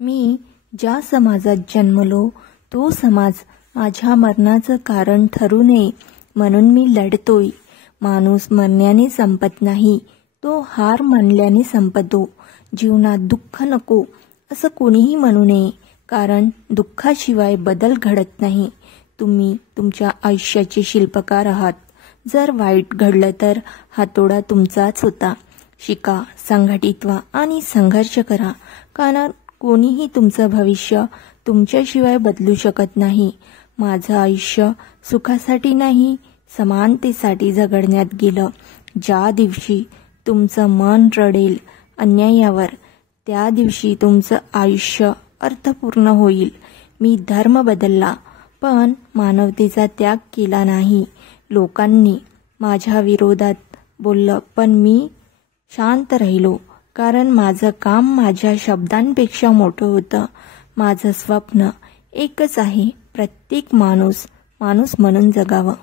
मी ज्या समाजात जन्मलो तो समाज माझ्या मरणाचं कारण ठरू नये म्हणून मी लढतोय. माणूस मरण्याने संपत नाही, तो हार मानल्याने संपतो. जीवनात दुःख नको असं कोणीही म्हणू नये, कारण दुःखाशिवाय बदल घडत नाही. तुम्ही तुमच्या आयुष्याचे शिल्पकार आहात. जर वाईट घडलं तर हातोडा तुमचाच होता. शिका, संघटित व्हा आणि संघर्ष करा, कारण कोणीही तुमचं भविष्य तुमच्याशिवाय बदलू शकत नाही. माझं आयुष्य सुखासाठी नाही, समानतेसाठी जगण्यात गेलं. ज्या दिवशी तुमचं मन रडेल अन्यायावर, त्या दिवशी तुमचं आयुष्य अर्थपूर्ण होईल. मी धर्म बदलला, पण मानवतेचा त्याग केला नाही. लोकांनी माझ्या विरोधात बोललं, पण मी शांत राहिलो, कारण माझं काम माझ्या शब्दांपेक्षा मोठं होतं. माझं स्वप्न एकच आहे, प्रत्येक माणूस म्हणून जगावं.